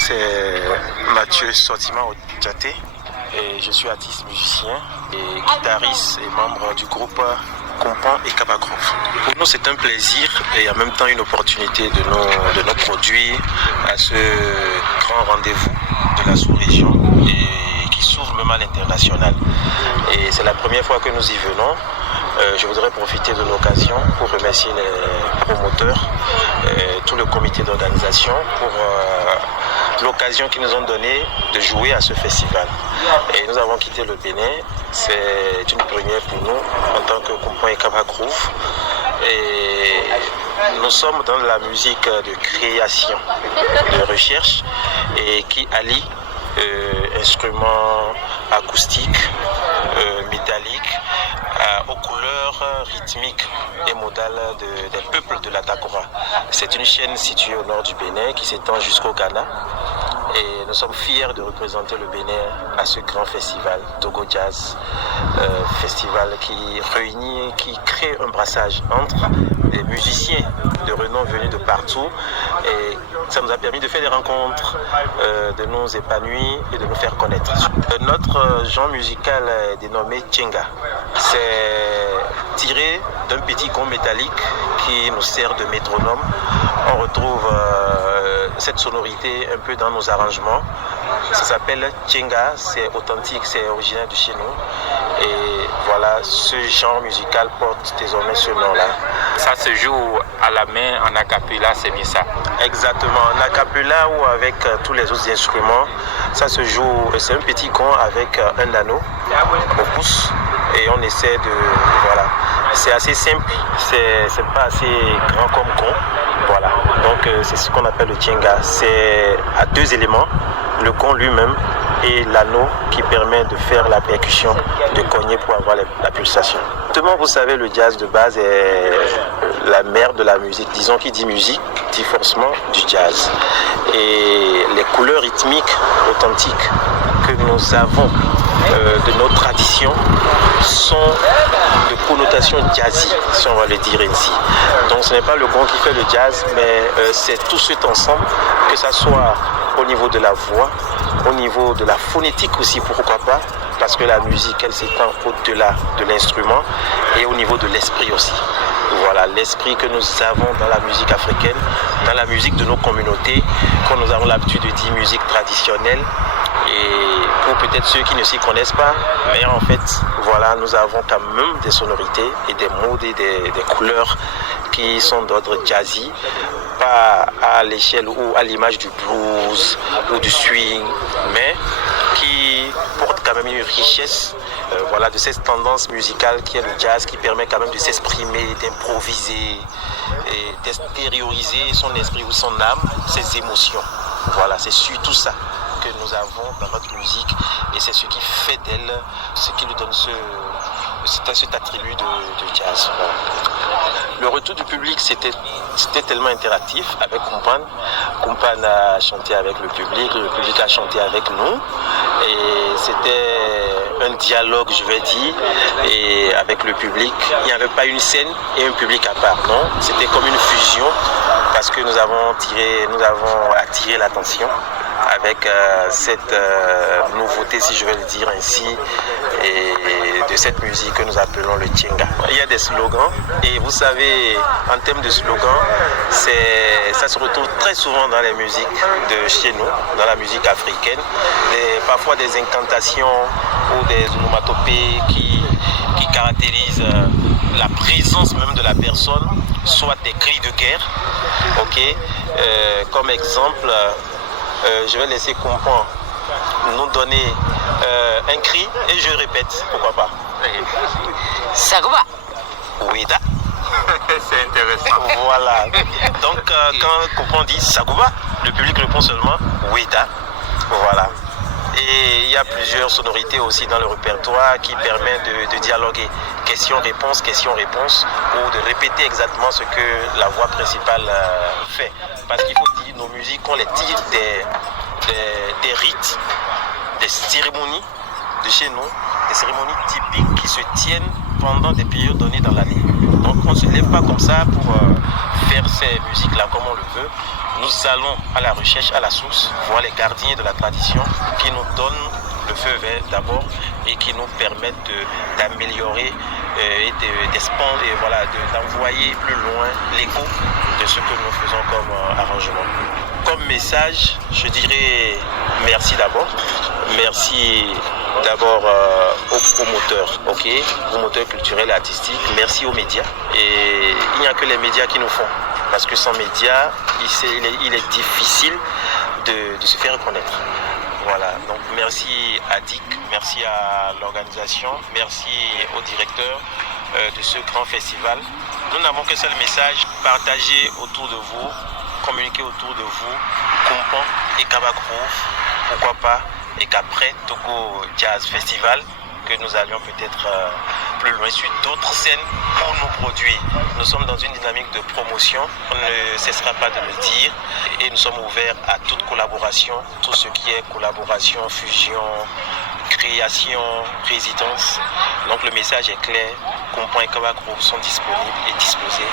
c'est Mathieu Sortima Odjaté et je suis artiste musicien et guitariste et membre du groupe Compan et Kabagroove. Pour nous, c'est un plaisir et en même temps une opportunité de nous produire à ce grand rendez-vous de la sous-région et qui s'ouvre même à l'international. Et c'est la première fois que nous y venons. Je voudrais profiter de l'occasion pour remercier les promoteurs, tout le comité d'organisation pour l'occasion qu'ils nous ont donnée de jouer à ce festival. Et nous avons quitté le Bénin, c'est une première pour nous en tant que Compan et Kabagroove. Et nous sommes dans la musique de création, de recherche et qui allie instruments acoustiques, métalliques, aux couleurs rythmiques et modales des peuples de la Takora. C'est une chaîne située au nord du Bénin qui s'étend jusqu'au Ghana. Et nous sommes fiers de représenter le Bénin à ce grand festival, Togo Jazz, festival qui réunit, qui crée un brassage entre les musiciens de renom venus de partout. Et ça nous a permis de faire des rencontres, de nous épanouir et de nous faire connaître. Notre genre musical est dénommé Tchenga. C'est tiré d'un petit gong métallique qui nous sert de métronome. On retrouve cette sonorité un peu dans nos arrangements. Ça s'appelle Tchenga, c'est authentique, c'est originaire de chez nous. Et voilà, ce genre musical porte désormais ce nom-là. Ça se joue à la main en acapella, c'est bien ça? Exactement, en acapella ou avec tous les autres instruments. Ça se joue, c'est un petit gong avec un anneau au pouce et on essaie de... Voilà. C'est assez simple, c'est pas assez grand comme gong. Voilà, donc c'est ce qu'on appelle le Tchenga. C'est à deux éléments, le gong lui-même et l'anneau qui permet de faire la percussion, de cogner pour avoir la pulsation. Justement, vous savez, le jazz de base est la mère de la musique. Disons qui dit musique, dit forcément du jazz. Et les couleurs rythmiques authentiques que nous avons de nos traditions sont de connotation jazzy, si on va le dire ainsi. Donc ce n'est pas le gong qui fait le jazz, mais c'est tout cet ensemble, que ça soit au niveau de la voix, au niveau de la phonétique aussi, pourquoi pas, parce que la musique, elle s'étend au-delà de l'instrument, et au niveau de l'esprit aussi. Voilà, l'esprit que nous avons dans la musique africaine, dans la musique de nos communautés, quand nous avons l'habitude de dire musique traditionnelle. Et pour peut-être ceux qui ne s'y connaissent pas, mais en fait, voilà, nous avons quand même des sonorités et des modes et des couleurs qui sont d'ordre jazzy, pas à l'échelle ou à l'image du blues ou du swing, mais qui portent quand même une richesse voilà, de cette tendance musicale qui est le jazz, qui permet quand même de s'exprimer, d'improviser et d'extérioriser son esprit ou son âme, ses émotions. Voilà, c'est surtout ça que nous avons dans notre musique et c'est ce qui fait d'elle, ce qui nous donne cet attribut de jazz. Voilà. Le retour du public, c'était tellement interactif avec Compan. Compan a chanté avec le public a chanté avec nous et c'était un dialogue, je vais dire, et avec le public. Il n'y avait pas une scène et un public à part, non, c'était comme une fusion parce que nous avons attiré l'attention avec cette nouveauté, si je vais le dire ainsi, et de cette musique que nous appelons le Tchenga. Il y a des slogans, et vous savez, en termes de slogans, ça se retrouve très souvent dans les musiques de chez nous, dans la musique africaine, parfois des incantations ou des onomatopées qui caractérisent la présence même de la personne, soit des cris de guerre, ok, comme exemple, je vais laisser Compan nous donner un cri et je répète, pourquoi pas. Sagoba. Ouida. C'est intéressant. Voilà. Donc quand Compan dit Sagoba, le public répond seulement Ouida. Voilà. Et il y a plusieurs sonorités aussi dans le répertoire qui permettent de dialoguer. Question-réponse, question-réponse, ou de répéter exactement ce que la voix principale fait. Parce qu'il faut dire, nos musiques, on les tire des rites, des cérémonies de chez nous, des cérémonies typiques qui se tiennent pendant des périodes données dans l'année. Donc on ne se lève pas comme ça pour faire ces musiques-là comme on le veut. Nous allons à la recherche, à la source, voir les gardiens de la tradition qui nous donnent le feu vert d'abord et qui nous permettent d'améliorer et d'envoyer plus loin l'écho de ce que nous faisons comme arrangement. Comme message, je dirais merci d'abord. Merci d'abord aux promoteurs, promoteurs culturels et artistiques. Merci aux médias. Et il n'y a que les médias qui nous font. Parce que sans médias, il est difficile de se faire reconnaître. Voilà, donc merci à DIC, merci à l'organisation, merci au directeur de ce grand festival. Nous n'avons qu'un seul message, partager autour de vous, communiquer autour de vous, Kumpan et Kaba Groove, pourquoi pas, et qu'après Togo Jazz Festival, que nous allions peut-être plus loin sur d'autres scènes pour nos produits. Nous sommes dans une dynamique de promotion, on ne cessera pas de le dire et nous sommes ouverts à toute collaboration, tout ce qui est collaboration, fusion, création, résidence. Donc le message est clair, Kumpan et Kaba Groove sont disponibles et disposés.